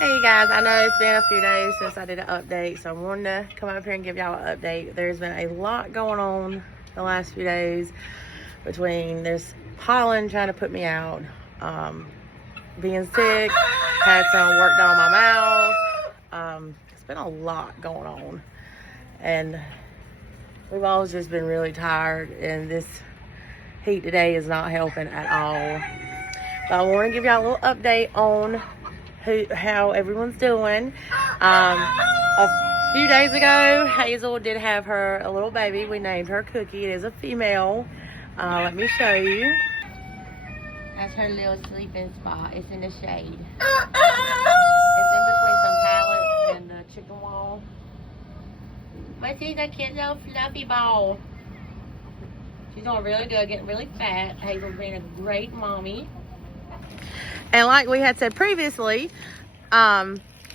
Hey guys, I know it's been a few days since I did an update, so I wanted to come up here and give y'all an update. There's been a lot going on the last few days between this pollen trying to put me out, being sick, had some work done on my mouth. It's been a lot going on, and we've all just been really tired, and this heat today is not helping at all. But I want to give y'all a little update on how everyone's doing. A few days ago, Hazel did have her a little baby. We named her Cookie. It is a female. Let me show you. That's her little sleeping spot. It's in the shade. It's in between some pallets and the chicken wall. But she's a cute little fluffy ball. She's doing really good, getting really fat. Hazel's being a great mommy. And like we had said previously,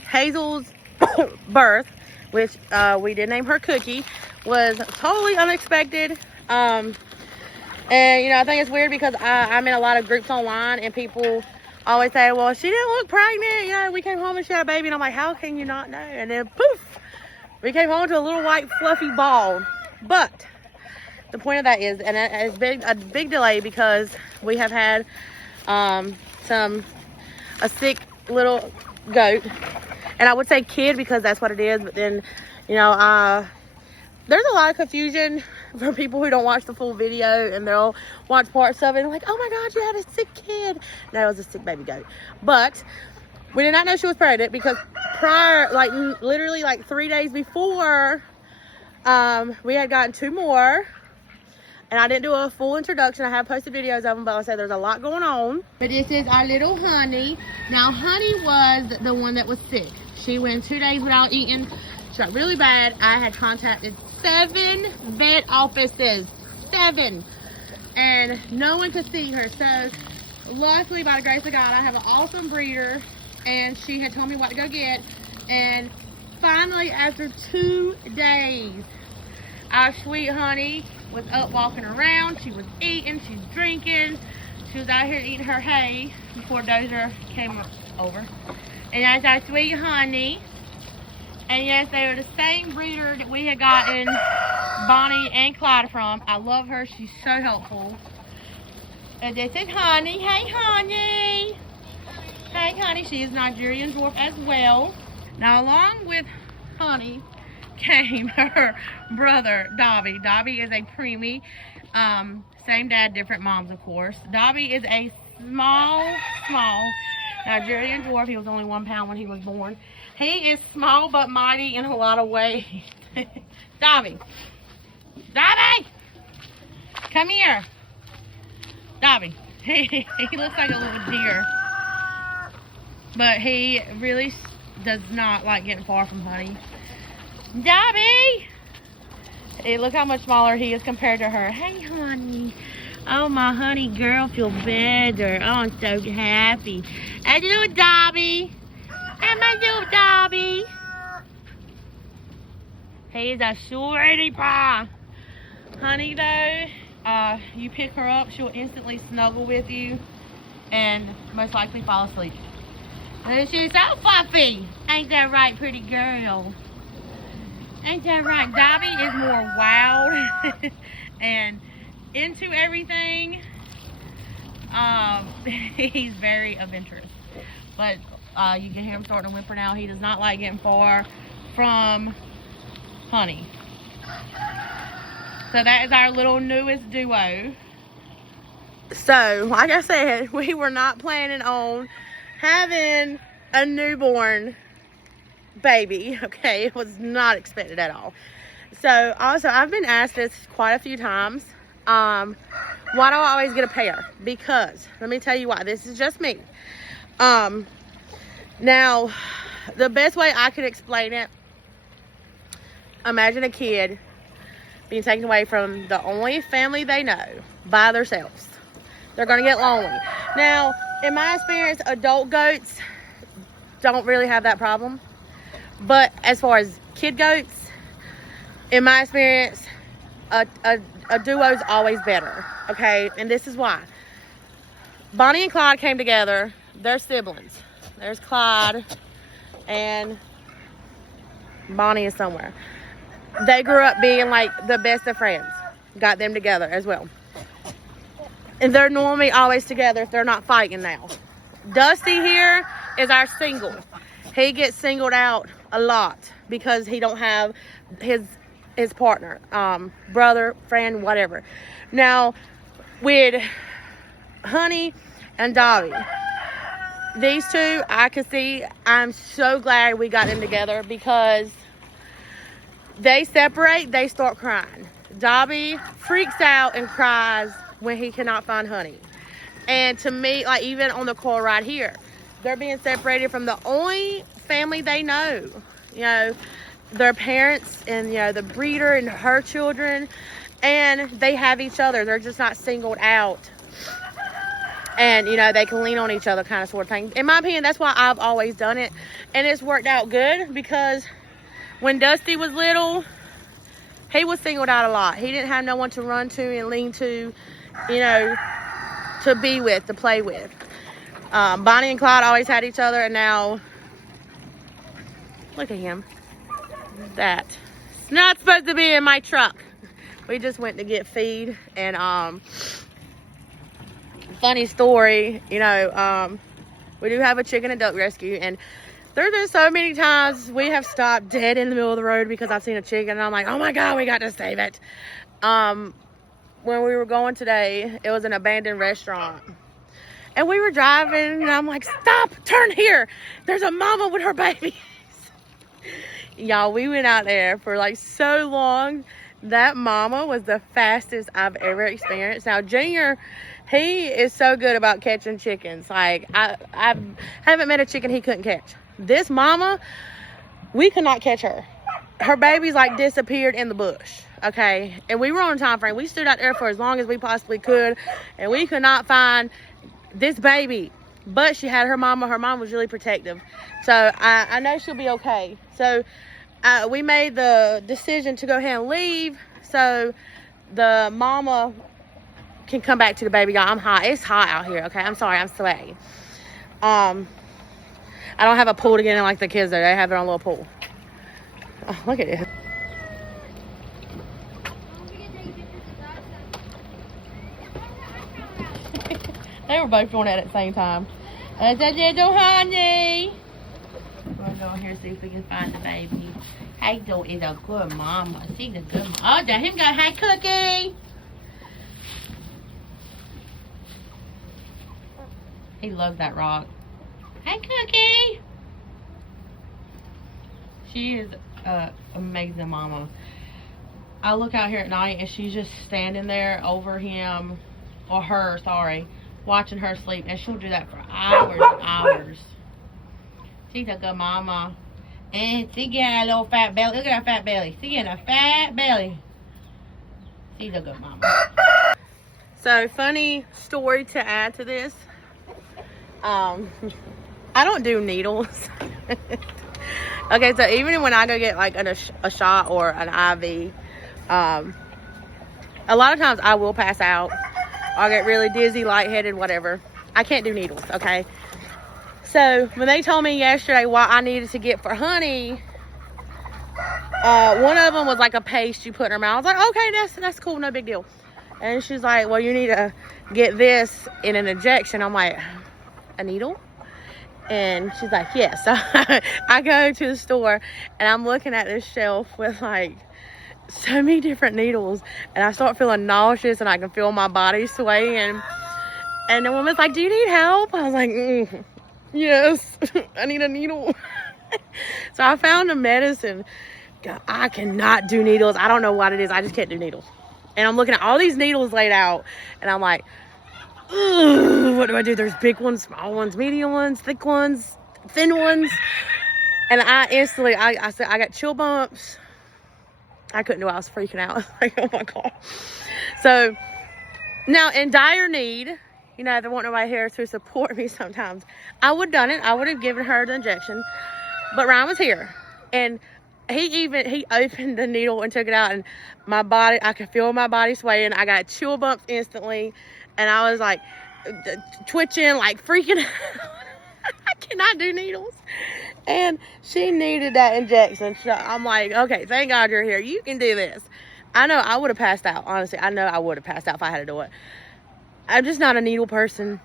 Hazel's birth, which we did name her Cookie, was totally unexpected. And, you know, I think it's weird because I'm in a lot of groups online and people always say, well, she didn't look pregnant. You know, we came home and she had a baby. And I'm like, how can you not know? And then poof, we came home to a little white fluffy ball. But the point of that is, and it's been a big delay because we have had a sick little goat, and I would say kid because that's what it is, but then, you know, there's a lot of confusion for people who don't watch the full video, and they'll watch parts of it and like, oh my god, you had a sick kid. No, it was a sick baby goat. But we did not know she was pregnant because prior, like literally like 3 days before, we had gotten 2 more. And I didn't do a full introduction. I have posted videos of them, but like I said, there's a lot going on. But this is our little Honey. Now, Honey was the one that was sick. She went 2 days without eating. She got really bad. I had contacted 7 vet offices. 7. And no one could see her. So, luckily, by the grace of God, I have an awesome breeder. And she had told me what to go get. And finally, after 2 days, our sweet Honey was up walking around. She was eating, she's drinking, she was out here eating her hay before Dozer came over. And that's our sweet Honey. And yes, they were the same breeder that we had gotten Bonnie and Clyde from. I love her, she's so helpful. And this is Honey. Hey Honey! Hey Honey, she is Nigerian dwarf as well. Now along with Honey came her brother Dobby. Dobby is a preemie, same dad, different moms, of course. Dobby is a small Nigerian dwarf. He was only 1 pound when he was born. He is small but mighty in a lot of ways. Dobby, come here. Dobby, he looks like a little deer, but he really does not like getting far from Honey. Dobby! Hey, look how much smaller he is compared to her. Hey, Honey. Oh, my Honey girl feel better. Oh, I'm so happy. Hey, little Dobby. Hey, my little Dobby. He's a sweetie pie. Honey, though, you pick her up, she'll instantly snuggle with you and most likely fall asleep. And she's so fluffy. Ain't that right, pretty girl? Ain't that right? Dobby is more wild and into everything. He's very adventurous. But you can hear him starting to whimper now. He does not like getting far from Honey. So that is our little newest duo. So, like I said, we were not planning on having a newborn baby. Okay, it was not expected at all. So also, I've been asked this quite a few times, why do I always get a pair? Because let me tell you why. This is just me. Now the best way I could explain it, imagine a kid being taken away from the only family they know by themselves. They're gonna get lonely. Now in my experience, adult goats don't really have that problem. But as far as kid goats, in my experience, a duo is always better, okay? And this is why. Bonnie and Clyde came together. They're siblings. There's Clyde. and Bonnie is somewhere. They grew up being like the best of friends. Got them together as well. And they're normally always together if they're not fighting now. Dusty here is our single. He gets singled out a lot because he don't have his partner, brother, friend, whatever. Now, with Honey and Dobby, these two, I can see, I'm so glad we got them together because they separate, they start crying. Dobby freaks out and cries when he cannot find Honey. And to me, like even on the car ride here, they're being separated from the only family they know. You know, their parents and, you know, the breeder and her children. And they have each other. They're just not singled out. And, you know, they can lean on each other kind of sort of thing. In my opinion, that's why I've always done it. And it's worked out good because when Dusty was little, he was singled out a lot. He didn't have no one to run to and lean to, you know, to be with, to play with. Bonnie and Clyde always had each other, and now, look at him. That's not supposed to be in my truck. We just went to get feed, and funny story, you know, we do have a chicken and duck rescue, and there's been so many times we have stopped dead in the middle of the road because I've seen a chicken and I'm like, oh my God, we got to save it. When we were going today, it was an abandoned restaurant. And we were driving and I'm like, stop, turn here. There's a mama with her babies. Y'all, we went out there for like so long. That mama was the fastest I've ever experienced. Now, Junior, he is so good about catching chickens. Like, I haven't met a chicken he couldn't catch. This mama, we could not catch her. Her babies like disappeared in the bush, okay? And we were on a time frame. We stood out there for as long as we possibly could, and we could not find this baby. But she had her mama. Her mom was really protective. So I know she'll be okay. So we made the decision to go ahead and leave so the mama can come back to the baby. Y'all, I'm hot. It's hot out here, okay? I'm sorry. I'm sweaty. I don't have a pool to get in like the kids do. They have their own little pool. Oh, look at it. They were both doing that at the same time. I said, honey. We're going to go in here and see if we can find the baby. Hazel is a good mama. She's a good mama. Oh, there him go. Hi, Cookie. He loves that rock. Hi, Cookie. She is an amazing mama. I look out here at night and she's just standing there over him, or her, sorry, watching her sleep. And she'll do that for hours and hours. She's a good mama. And she getting a little fat belly. Look at her fat belly. She getting a fat belly. She's a good mama. So, funny story to add to this. I don't do needles. Okay, so even when I go get like a shot or an IV, a lot of times I will pass out. I'll get really dizzy, lightheaded, whatever. I can't do needles, okay? So when they told me yesterday what I needed to get for Honey, one of them was like a paste you put in her mouth. I was like, okay, that's cool, no big deal. And she's like, well, you need to get this in an injection. I'm like, a needle? And she's like, yes. So I go to the store and I'm looking at this shelf with like so many different needles, and I start feeling nauseous and I can feel my body swaying. And the woman's like, do you need help? I was like, yes, I need a needle. So I found a medicine. God, I cannot do needles. I don't know what it is. I just can't do needles. And I'm looking at all these needles laid out and I'm like, ugh, what do I do? There's big ones, small ones, medium ones, thick ones, thin ones. And I instantly, I said, I got chill bumps. I couldn't do it. I was freaking out. I was like, oh my God. So now in dire need, you know, there wasn't nobody here to support me sometimes, I would have done it. I would have given her the injection. But Ryan was here. And he opened the needle and took it out. And my body, I could feel my body swaying. I got chill bumps instantly. And I was like twitching, like freaking out. I cannot do needles. And she needed that injection. So I'm like, okay, thank God you're here. You can do this. I know I would have passed out. Honestly, I know I would have passed out if I had to do it. I'm just not a needle person.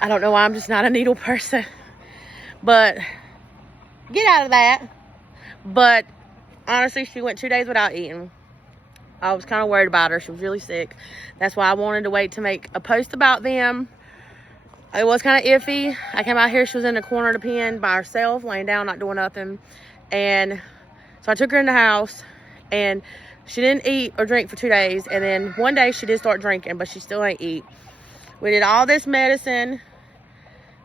I don't know why I'm just not a needle person. But get out of that. But honestly, she went 2 days without eating. I was kind of worried about her. She was really sick. That's why I wanted to wait to make a post about them. It was kind of iffy. I came out here. She was in the corner of the pen by herself, laying down, not doing nothing. And so I took her in the house, and she didn't eat or drink for 2 days. And then one day she did start drinking, but she still ain't eat. We did all this medicine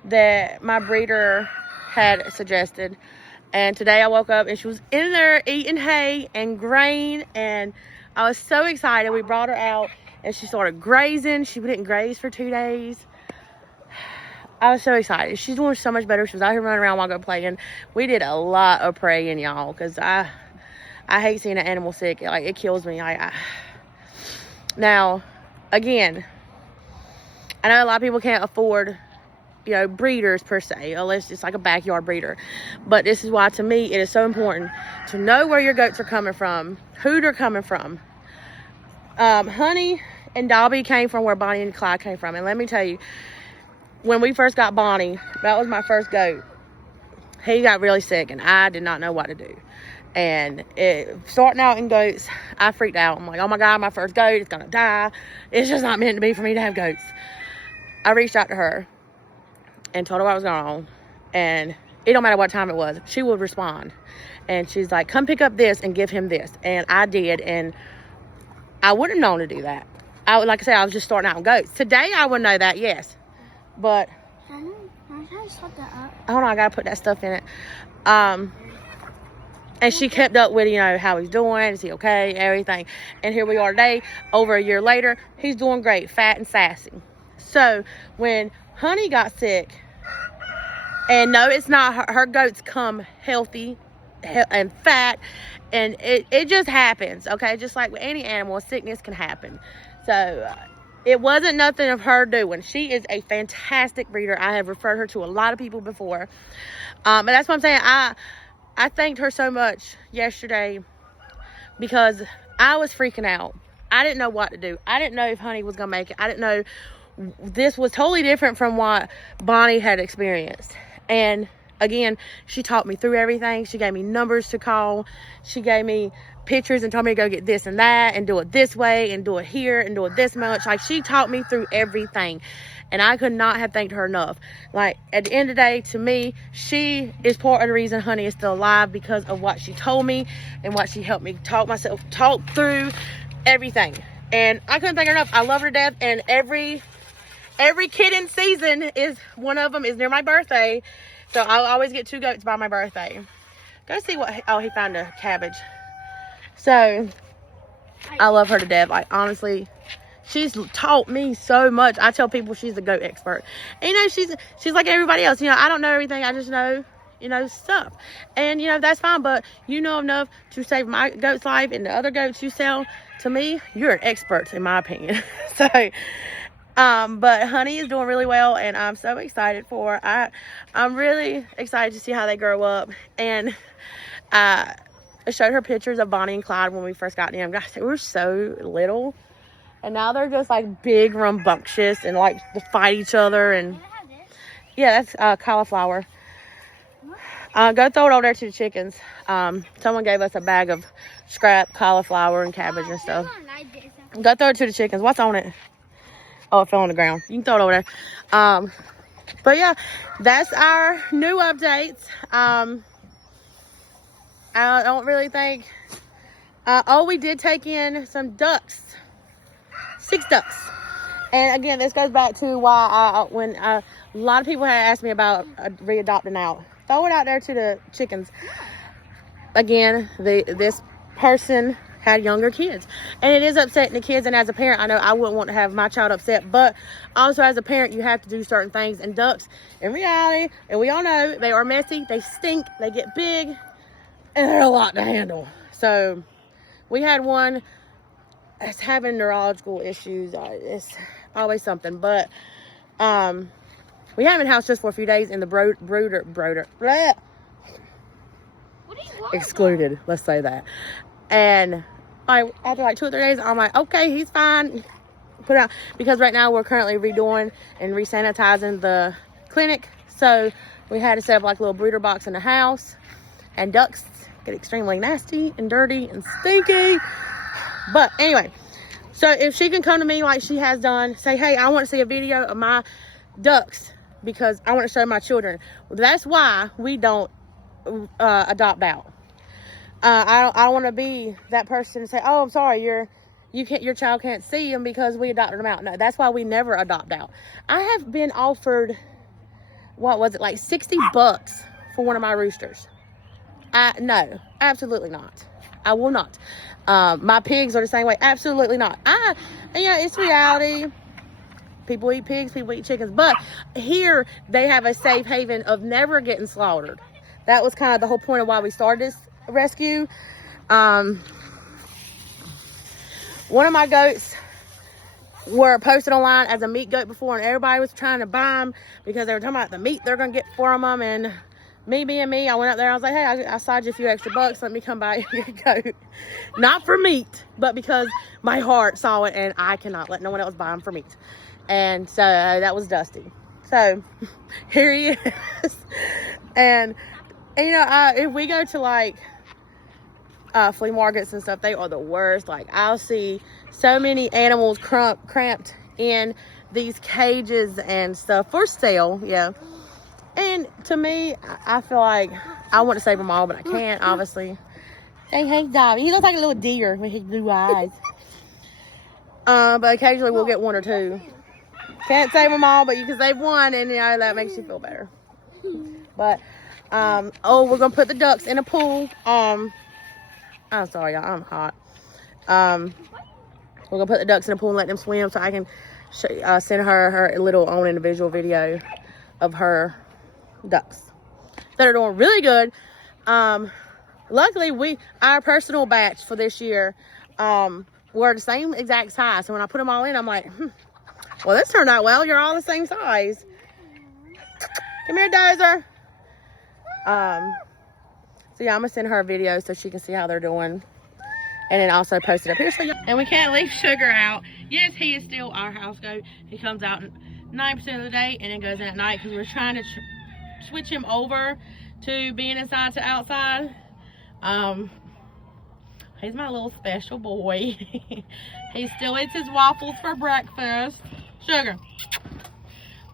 that my breeder had suggested. And today I woke up and she was in there eating hay and grain. And I was so excited. We brought her out and she started grazing. She didn't graze for 2 days. I was so excited. She's doing so much better. She was out here running around while I go playing. We did a lot of praying, y'all, because I hate seeing an animal sick. Like, it kills me. Now, again, I know a lot of people can't afford, you know, breeders per se, unless it's like a backyard breeder. But this is why, to me, it is so important to know where your goats are coming from, who they're coming from. Honey and Dobby came from where Bonnie and Clyde came from. And let me tell you, when we first got Bonnie, that was my first goat. He got really sick and I did not know what to do. And starting out in goats, I freaked out. I'm like, oh my God, my first goat is gonna die. It's just not meant to be for me to have goats. I reached out to her and told her what was going on. And it don't matter what time it was, she would respond. And she's like, come pick up this and give him this. And I did, and I wouldn't have known to do that. Like I said, I was just starting out in goats. Today, I would know that, yes. But, hold on, I gotta put that stuff in it. And she kept up with, you know, how he's doing, is he okay, everything. And here we are today, over a year later, he's doing great, fat and sassy. So, when Honey got sick, and no, it's not, her goats come healthy and fat, and it just happens, okay? Just like with any animal, sickness can happen. So, it wasn't nothing of her doing. She is a fantastic breeder. I have referred her to a lot of people before. And that's what I'm saying. I thanked her so much yesterday because I was freaking out. I didn't know what to do. I didn't know if Honey was going to make it. I didn't know. This was totally different from what Bonnie had experienced. And again, she taught me through everything. She gave me numbers to call. She gave me pictures and told me to go get this and that and do it this way and do it here and do it this much. Like, she taught me through everything, and I could not have thanked her enough. Like, at the end of the day, to me, she is part of the reason Honey is still alive, because of what she told me and what she helped me talk through everything. And I couldn't thank her enough. I love her to death. And every kitten season is one of them is near my birthday, so I'll always get 2 goats by my birthday. Go see what. Oh, he found a cabbage. So, I love her to death. Like, honestly, she's taught me so much. I tell people she's a goat expert. And, you know, she's like everybody else. You know, I don't know everything. I just know, you know, stuff. And, you know, that's fine. But you know enough to save my goat's life and the other goats you sell. To me, you're an expert, in my opinion. So, but Honey is doing really well. And I'm so excited for her. I'm really excited to see how they grow up. And, I showed her pictures of Bonnie and Clyde when we first got them. Guys, they were so little. And now they're just like big, rambunctious, and like to fight each other. And yeah, that's cauliflower. Go throw it over there to the chickens. Someone gave us a bag of scrap cauliflower and cabbage and stuff. Go throw it to the chickens. What's on it? Oh, it fell on the ground. You can throw it over there. But yeah, that's our new updates. I don't really think. Oh, we did take in some ducks. 6 ducks. And again, this goes back to why when a lot of people had asked me about readopting out. Throw it out there to the chickens. Again, this person had younger kids. And it is upsetting the kids. And as a parent, I know I wouldn't want to have my child upset. But also as a parent, you have to do certain things. And ducks, in reality, and we all know, they are messy. They stink. They get big. And they're a lot to handle. So, we had one that's having neurological issues. It's always something. But, we had him in the house just for a few days. And the excluded. Let's say that. And after like 2 or 3 days, I'm like, okay, he's fine. Put it out, because right now we're currently redoing and resanitizing the clinic. So we had to set up like a little breeder box in the house. And ducks get extremely nasty and dirty and stinky. But anyway, so if she can come to me like she has done, say, hey, I want to see a video of my ducks because I want to show my children. Well, that's why we don't adopt out. I don't want to be that person and say, oh, I'm sorry, your child can't see them because we adopted them out. No, that's why we never adopt out. I have been offered, what was it, like $60 for one of my roosters. No, absolutely not. I will not. My pigs are the same way. Absolutely not. It's reality. People eat pigs, people eat chickens. But here, they have a safe haven of never getting slaughtered. That was kind of the whole point of why we started this rescue. One of my goats were posted online as a meat goat before, and everybody was trying to buy them because they were talking about the meat they're going to get from them. And me being me, I went up there. I was like, hey, I saved you a few extra bucks. Let me come by and go. Not for meat, but because my heart saw it, and I cannot let no one else buy them for meat. And so that was Dusty. So here he is. And if we go to like flea markets and stuff, they are the worst. Like, I'll see so many animals cramped in these cages and stuff for sale. Yeah. And to me, I feel like I want to save them all, but I can't, obviously. Hey, Dobby. He looks like a little deer with his blue eyes. But occasionally we'll get one or two. Can't save them all, but you can save one, and that makes you feel better. But we're gonna put the ducks in a pool. I'm sorry, y'all. I'm hot. We're gonna put the ducks in a pool and let them swim, so I can send her little own individual video of her ducks that are doing really good. Luckily, our personal batch for this year were the same exact size. So when I put them all in, I'm like, well, this turned out well. You're all the same size. Come here, Dozer. So yeah, I'm gonna send her a video so she can see how they're doing, and then also post it up here. And we can't leave Sugar out. Yes, he is still our house goat. He comes out 9% of the day and then goes in at night because we're trying to switch him over to being inside to outside. He's my little special boy. He still eats his waffles for breakfast. Sugar.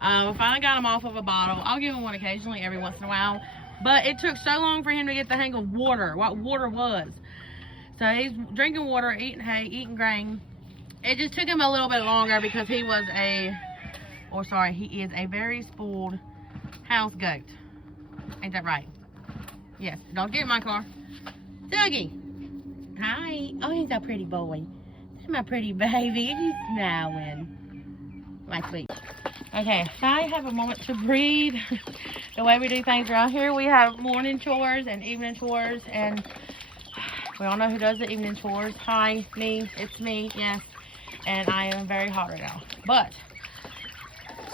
We finally got him off of a bottle. I'll give him one occasionally every once in a while. But it took so long for him to get the hang of water, what water was. So he's drinking water, eating hay, eating grain. It just took him a little bit longer because he is a very spoiled house goat. Ain't that right? Yes. Don't get in my car. Dougie. Hi. Oh, he's a pretty boy. He's my pretty baby. He's smiling. My sweet. Okay, so I have a moment to breathe. The way we do things around here, we have morning chores and evening chores, and we all know who does the evening chores. Hi, me. It's me, yes. And I am very hot right now. But,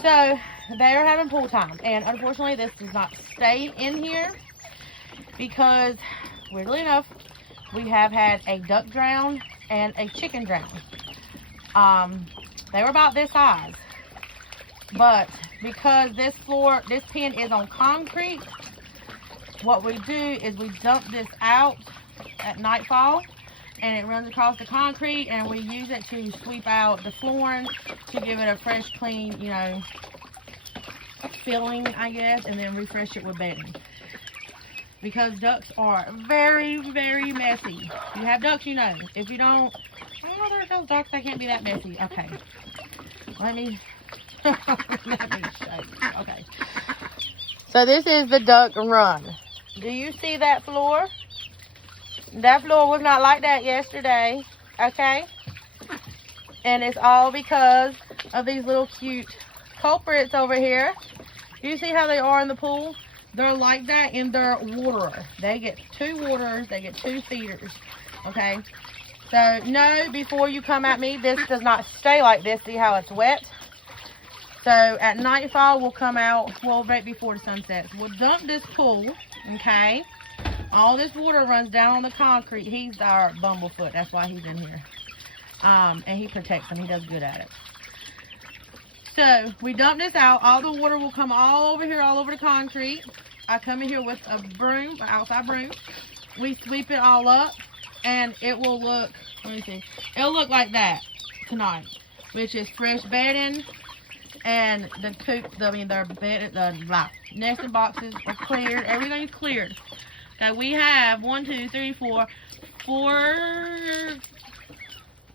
so, they're having pool time, and unfortunately, this does not stay in here because, weirdly enough, we have had a duck drown and a chicken drown. They were about this size. But because this pen is on concrete, what we do is we dump this out at nightfall, and it runs across the concrete, and we use it to sweep out the flooring to give it a fresh, clean, filling, I guess, and then refresh it with bedding. Because ducks are very, very messy. You have ducks, you know. If you don't, there's those ducks that can't be that messy. Okay. Let me show you. Okay. So this is the duck run. Do you see that floor? That floor was not like that yesterday. Okay? And it's all because of these little cute culprits over here. Do you see how they are in the pool? They're like that in their waterer. They get 2 waterers. They get 2 feeders. Okay? So, no, before you come at me, this does not stay like this. See how it's wet? So, at nightfall, we'll come out, right before the sun sets. We'll dump this pool, okay? All this water runs down on the concrete. He's our bumblefoot. That's why he's in here. And he protects them. He does good at it. So we dump this out. All the water will come all over here, all over the concrete. I come in here with a broom, an outside broom. We sweep it all up, and it will look, let me see, it'll look like that tonight, which is fresh bedding, and the coop, the nesting boxes are cleared. Everything's cleared. So we have 1, 2, 3, 4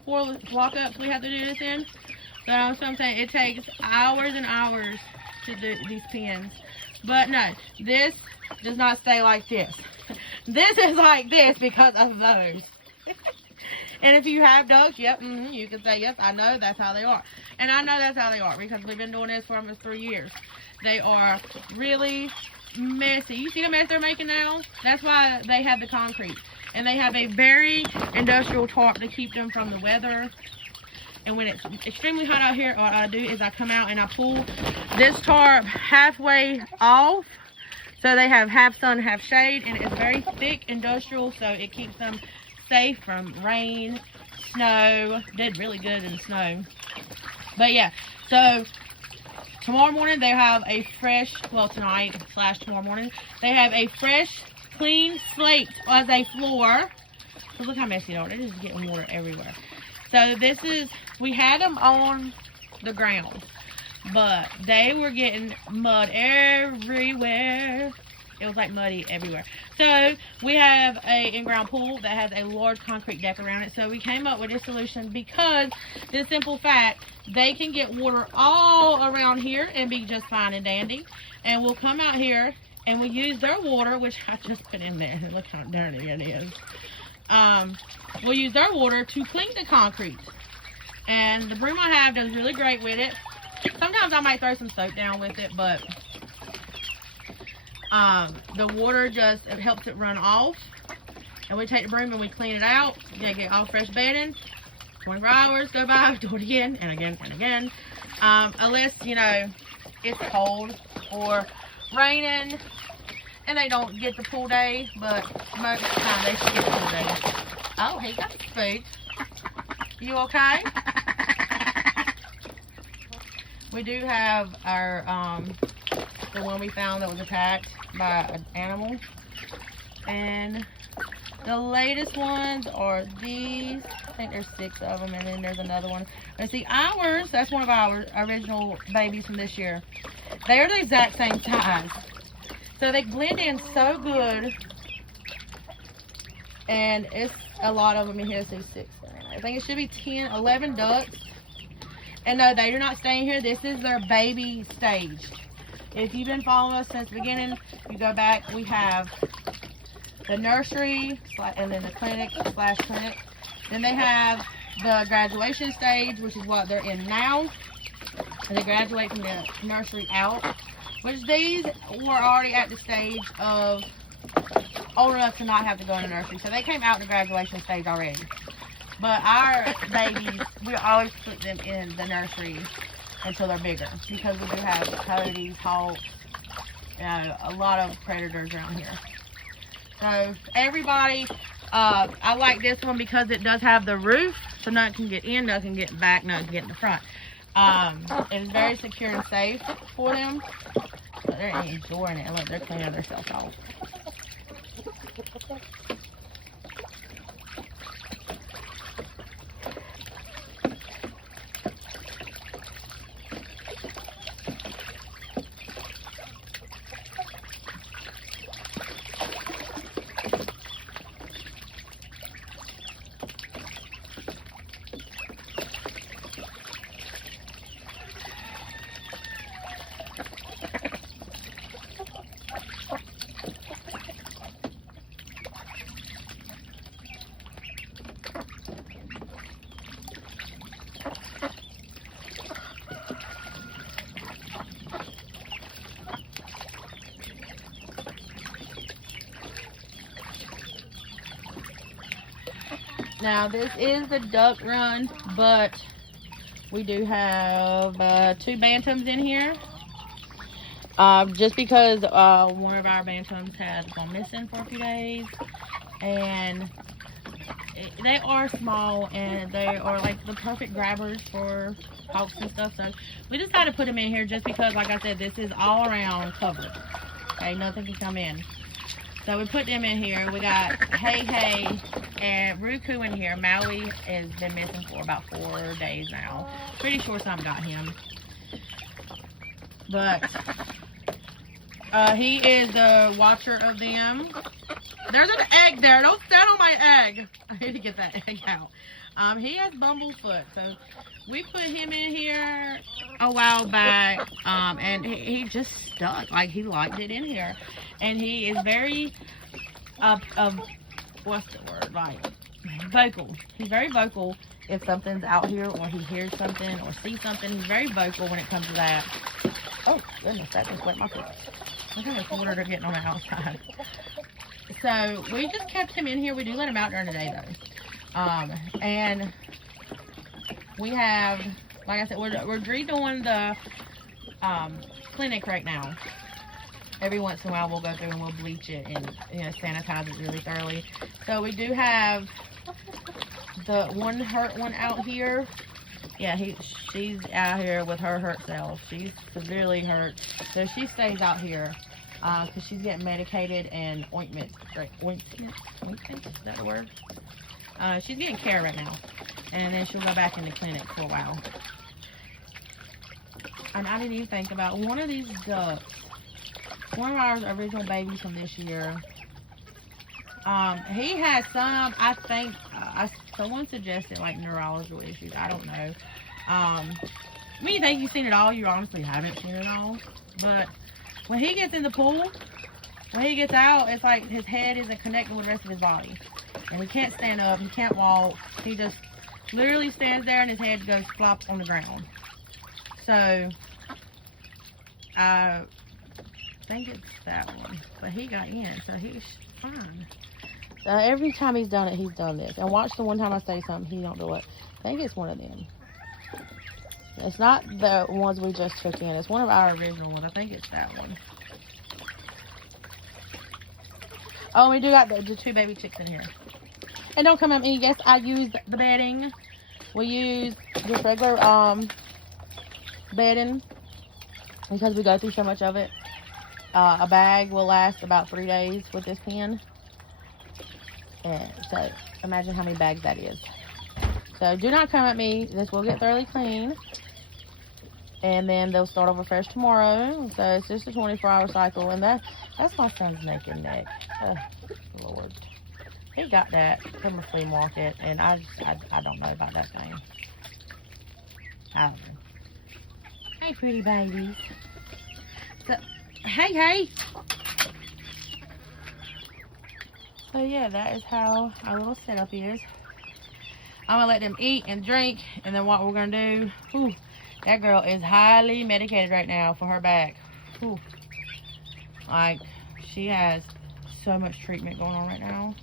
walk-ups we have to do this in. So I'm saying it takes hours and hours to do these pens. But no, this does not stay like this. This is like this because of those. And if you have ducks, yep, you can say, yes, I know that's how they are. And I know that's how they are because we've been doing this for almost 3 years. They are really messy. You see the mess they're making now? That's why they have the concrete. And they have a very industrial tarp to keep them from the weather. And when it's extremely hot out here, what I do is I come out and I pull this tarp halfway off. So they have half sun, half shade. And it's very thick industrial, so it keeps them safe from rain, snow. Did really good in the snow. But yeah, so tomorrow morning they have a fresh, well tonight / tomorrow morning, they have a fresh, clean slate as a floor. So look how messy they are. They're just getting water everywhere. So this is, we had them on the ground, but they were getting mud everywhere. It was like muddy everywhere. So we have a in-ground pool that has a large concrete deck around it. So we came up with this solution because the simple fact, they can get water all around here and be just fine and dandy. And we'll come out here and we use their water, which I just put in there. Look how dirty it is. We'll use their water to clean the concrete. And the broom I have does really great with it. Sometimes I might throw some soap down with it, but the water just, it helps it run off. And we take the broom and we clean it out. You get all fresh bedding. 24 hours go by, do it again and again and again. Unless, you know, it's cold or raining and they don't get the pool day, but most of the time they should get the pool day. Oh, he got food. You okay? We do have our, the one we found that was attacked by an animal. And the latest ones are these. I think there's 6 of them, and then there's another one. And see, ours, that's one of our original babies from this year. They're the exact same size. So they blend in so good. And it's a lot of them in here. See, 6. I think it should be 10, 11 ducks. And no, they do not stay in here. This is their baby stage. If you've been following us since the beginning, you go back, we have the nursery, and then the clinic / clinic. Then they have the graduation stage, which is what they're in now. And they graduate from the nursery out, which these were already at the stage of old enough to not have to go in the nursery. So they came out in the graduation stage already. But our babies, we always put them in the nursery until they're bigger, because we do have coyotes, hawks, you know, a lot of predators around here. So everybody, I like this one because it does have the roof, so nothing can get in, nothing can get back, nothing can get in the front. It's very secure and safe for them. But they're enjoying it. Look, they're cleaning themselves off. Now this is the duck run, but we do have 2 bantams in here. Just because one of our bantams has gone missing for a few days, and they are small and they are like the perfect grabbers for hawks and stuff. So we decided to put them in here just because, like I said, this is all around covered. Okay, nothing can come in. So we put them in here. We got Hey and Ruku in here. Maui has been missing for about 4 days now. Pretty sure something got him. But he is the watcher of them. There's an egg there. Don't stand on my egg. I need to get that egg out. He has bumblefoot. So we put him in here a while back. And he just stuck. Like, he liked it in here. And he is very, what's the word? Like, vocal. He's very vocal if something's out here or he hears something or sees something. He's very vocal when it comes to that. Oh, goodness, that just wet my foot. Look at this water getting on the outside. So we just kept him in here. We do let him out during the day though. And we have, like I said, we're redoing the clinic right now. Every once in a while we'll go through and we'll bleach it and, you know, sanitize it really thoroughly. So we do have the one hurt one out here. Yeah, she's out here with her hurt self. She's severely hurt. So she stays out here because she's getting medicated and ointment. Right, ointment? Is that the word? She's getting care right now. And then she'll go back in the clinic for a while. And I didn't even think about one of these ducks. One of our original babies from this year. He has some, I think, someone suggested like neurological issues. I don't know. When you think you've seen it all, you honestly haven't seen it all. But when he gets in the pool, when he gets out, it's like his head isn't connecting with the rest of his body. And he can't stand up, he can't walk. He just literally stands there and his head goes flop on the ground. So, I think it's that one. But he got in, so he's fine. So every time he's done it, he's done this. And watch the one time I say something, he don't do it. I think it's one of them. It's not the ones we just took in. It's one of our original ones. I think it's that one. Oh, we do got the 2 baby chicks in here. And don't come at me. Yes, I use the bedding. We use just regular bedding because we go through so much of it. A bag will last about 3 days with this pen. And so imagine how many bags that is. So do not come at me. This will get thoroughly clean. And then they'll start over fresh tomorrow. So it's just a 24-hour cycle. And that's my son's neck and neck. Lord. He got that from a flea market. And I don't know about that thing. I don't know. Hey, pretty babies. So, hey. So yeah, that is how our little setup is. I'm gonna let them eat and drink, and then what we're gonna do, that girl is highly medicated right now for her back. Like, she has so much treatment going on right now,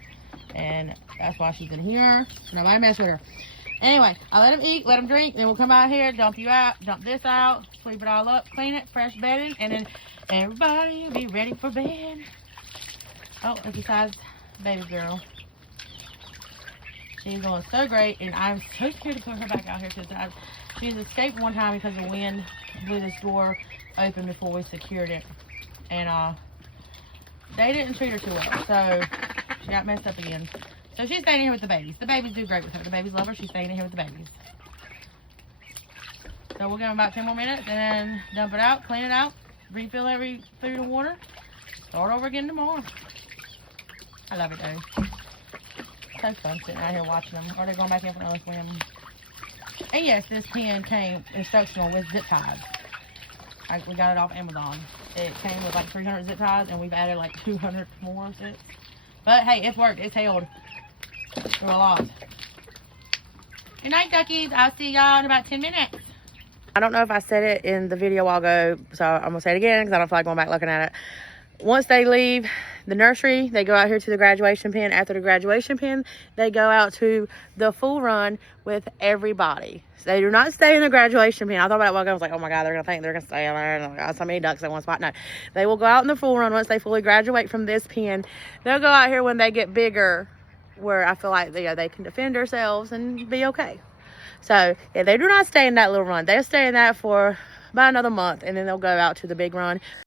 and that's why she's in here, so nobody mess with her. Anyway, I'll let them eat, let them drink, then we'll come out here, dump this out, sweep it all up, clean it, fresh bedding, and then everybody will be ready for bed. Oh, and besides baby girl, she's doing so great, and I'm so scared to put her back out here because she's escaped one time because the wind blew this door open before we secured it, and they didn't treat her too well, so she got messed up again. So she's staying here with the babies. The babies do great with her. The babies love her. She's staying in here with the babies. So we'll give them about 10 more minutes and then dump it out, clean it out, refill every food and water, start over again tomorrow. I love it though. So fun sitting out here watching them. Or they're going back in for another swim. And yes, this pen came instructional with zip ties. Like, we got it off Amazon. It came with like 300 zip ties, and we've added like 200 more zips. But hey, it's worked. It's held through a lot. Good night, duckies. I'll see y'all in about 10 minutes. I don't know if I said it in the video a while ago, so I'm going to say it again because I don't feel like going back looking at it. Once they leave, the nursery, they go out here to the graduation pen. After the graduation pen, they go out to the full run with everybody. So they do not stay in the graduation pen. I thought about it while ago. I was like, oh my God, they're going to think they're going to stay in there. And got so many ducks in one spot. No, they will go out in the full run once they fully graduate from this pen. They'll go out here when they get bigger, where I feel like they can defend themselves and be okay. So yeah, they do not stay in that little run. They'll stay in that for about another month, and then they'll go out to the big run.